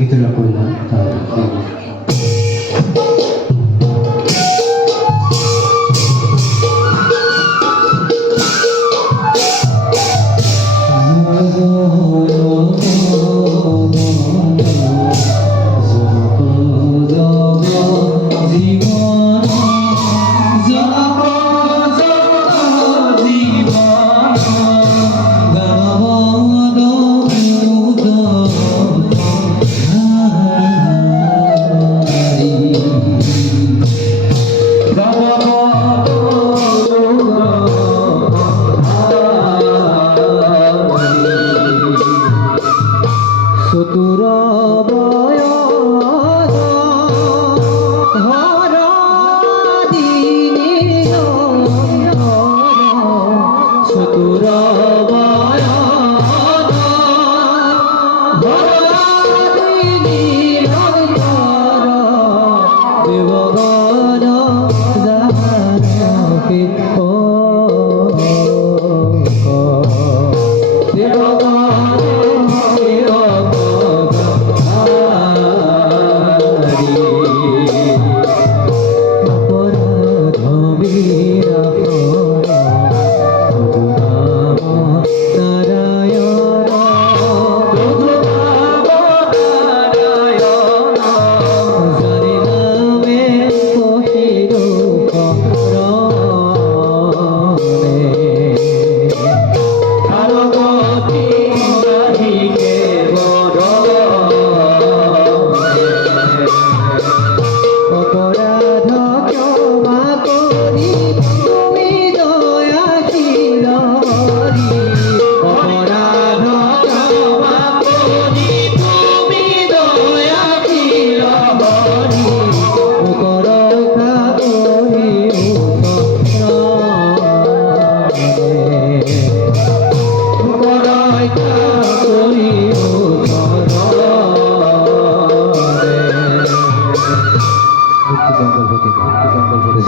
গীতটা করলাম তাহলে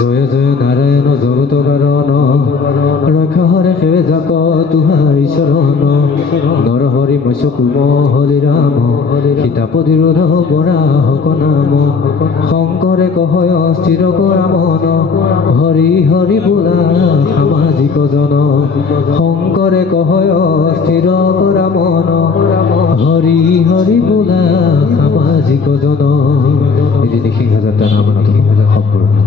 জয় জয় নারায়ণ জগত কারণ রক্ষা হরে সেবে যাক তুহারি শরণ নর হরি মৎস্য কুম হরি রাম সীতা প্ৰতিৰোধ বৰাহক নাম শংকৰে কহয় স্থিৰ কৰা মন হৰি হৰি বোলা সামাজিক জন শংকৰে কহয় স্থিৰ কৰা মন হৰি হৰি বোলা সামাজিক জন এদিন সিংহযাত্ৰা নাম সম্পূৰ্ণ